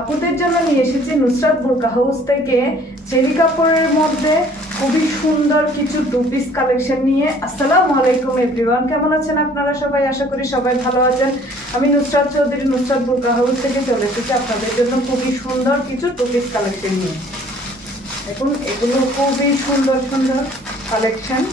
আপুদের জন্য নিয়ে এসেছি নুসরাত বুরকা হাউস থেকে চেরি কাপড়ের মধ্যে খুবই সুন্দর কিছু টু পিস কালেকশন নিয়ে। আসসালামু আলাইকুম এভরিওয়ান, কেমন আছেন আপনারা সবাই? আশা করি সবাই ভালো আছেন। আমি নুসরাত চৌধুরী নুসরাত বুরকা হাউস থেকে চলে এসেছি আপনাদের জন্য খুবই সুন্দর কিছু টু পিস কালেকশন নিয়ে। দেখুন, এগুলো খুবই সুন্দর সুন্দর কালেকশন।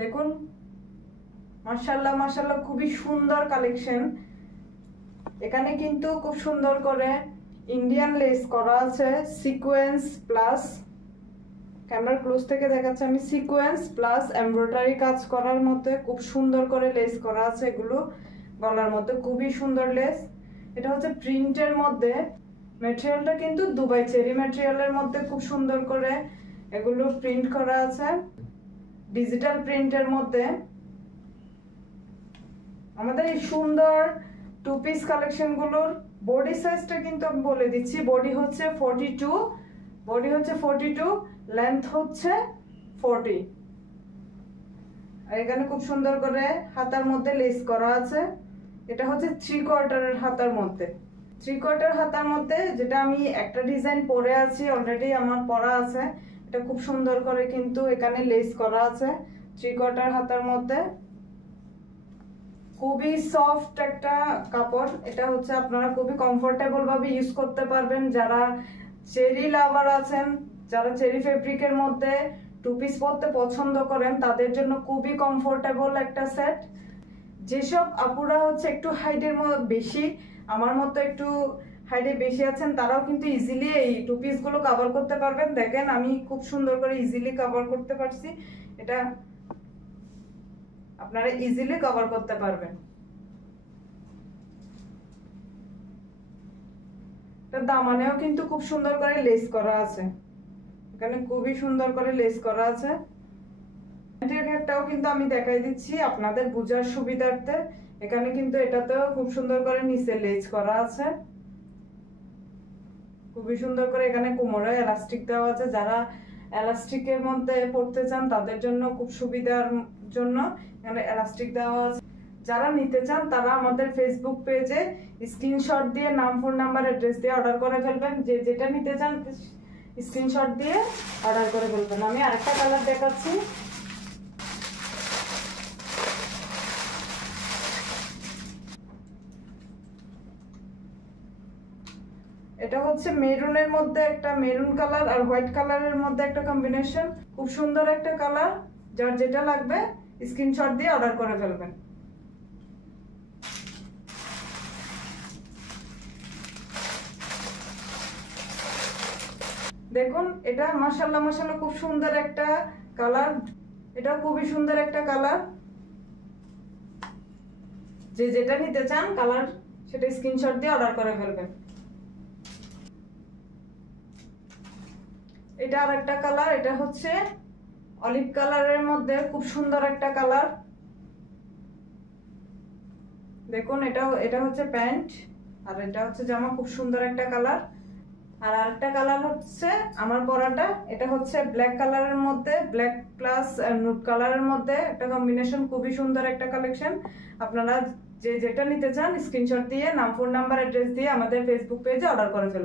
দেখুন, মাশাআল্লাহ মাশাআল্লাহ, খুবই সুন্দর কালেকশন। এখানে কিন্তু খুব সুন্দর করে ইন্ডিয়ান লেস করা আছে, সিকোয়েন্স প্লাস, ক্যামেরা ক্লোজ থেকে দেখাচ্ছে আমি, সিকোয়েন্স প্লাস এমব্রয়ডারি কাজ করার মধ্যে খুব সুন্দর করে লেস করা আছে। এগুলো গলার মধ্যে খুবই সুন্দর লেস। এটা হচ্ছে প্রিন্টের মধ্যে, ম্যাটেরিয়ালটা কিন্তু দুবাই চেরি ম্যাটেরিয়ালের মধ্যে খুব সুন্দর করে এগুলো প্রিন্ট করা আছে, ডিজিটাল প্রিন্টের মধ্যে। আমাদের এই সুন্দর টু পিস কালেকশন গুলোর বডি সাইজটা কিন্তু আমি বলে দিচ্ছি। বডি হচ্ছে 42, লেন্থ হচ্ছে 40। আর এখানে খুব সুন্দর করে হাতার মধ্যে লেস করা আছে। এটা হচ্ছে 3/4 হাতার মধ্যে, 3/4 হাতার মধ্যে, যেটা আমি একটা ডিজাইন পরে আছি, অলরেডি আমার পরা আছে। এটা খুব সুন্দর করে কিন্তু এখানে লেস করা আছে 3/4 হাতার মধ্যে। খুবই সফট একটা কাপড়। এটা হচ্ছে আপনারা খুবই কমফোর্টেবল ভাবে ইউজ করতে পারবেন। যারা চেরি লাভার আছেন, যারা চেরি ফেব্রিকের মধ্যে টু পিস পরতে পছন্দ করেন, তাদের জন্য খুবই কমফোর্টেবল একটা সেট। যেসব আপুরা হচ্ছে একটু হাইটের বেশি, আমার মতো একটু হাইটে বেশি আছেন, তারাও কিন্তু ইজিলি এই টু পিস গুলো কভার করতে পারবেন। দেখেন, আমি খুব সুন্দর করে ইজিলি কভার করতে পারছি। এটা আপনারা ইজিলি কভার করতে পারবেন। দামানেও কিন্তু খুব সুন্দর করে লেস করা আছে, এখানে খুবই সুন্দর করে লেস করা আছে। এটাও কিন্তু আমি দেখাই দিচ্ছি আপনাদের বোঝার সুবিধার্থে। এখানে কিন্তু এটাতেও খুব সুন্দর করে নিচে লেস করা আছে, খুবই সুন্দর করে। এখানে কোমরে এলাস্টিক দেওয়া আছে। যারা এলাস্টিকের মধ্যে পড়তে চান তাদের জন্য খুব সুবিধার জন্য এখানে এলাস্টিক দেওয়া আছে। যারা নিতে চান তারা আমাদের ফেসবুক পেজে স্ক্রিনশট দিয়ে নাম, ফোন নাম্বার, অ্যাড্রেস দিয়ে অর্ডার করে ফেলবেন। যে যেটা নিতে চান স্ক্রিনশট দিয়ে অর্ডার করে ফেলবেন। আমি আরেকটা কালার দেখাচ্ছি। এটা হচ্ছে মেরুনের মধ্যে একটা, মেরুন কালার আর হোয়াইট কালারের মধ্যে একটা কম্বিনেশন। খুব সুন্দর একটা কালার। যার যেটা লাগবে স্ক্রিনশট দিয়ে অর্ডার করে ফেলবেন। দেখুন, এটা মাশাআল্লাহ মাশাআল্লাহ খুব সুন্দর একটা কালার। এটা খুবই সুন্দর একটা কালার। যে যেটা নিতে চান কালার, সেটা স্ক্রিনশট দিয়ে অর্ডার করে ফেলবেন। এটা আর একটা কালার। এটা হচ্ছে অলিভ কালারের মধ্যে খুব সুন্দর একটা কালার। দেখুন, এটা হচ্ছে প্যান্ট আর এটা হচ্ছে জামা। খুব সুন্দর একটা কালার। আর আরেকটা কালার হচ্ছে আমার পরাটা। এটা হচ্ছে ব্ল্যাক কালারের মধ্যে, ব্ল্যাক প্লাস নুড কালারের মধ্যে একটা কম্বিনেশন। খুবই সুন্দর একটা কালেকশন। আপনারা যে যেটা নিতে চান স্ক্রিনশট দিয়ে নাম, ফোন নাম্বার, অ্যাড্রেস দিয়ে আমাদের ফেসবুক পেজে অর্ডার করে ফেলবেন।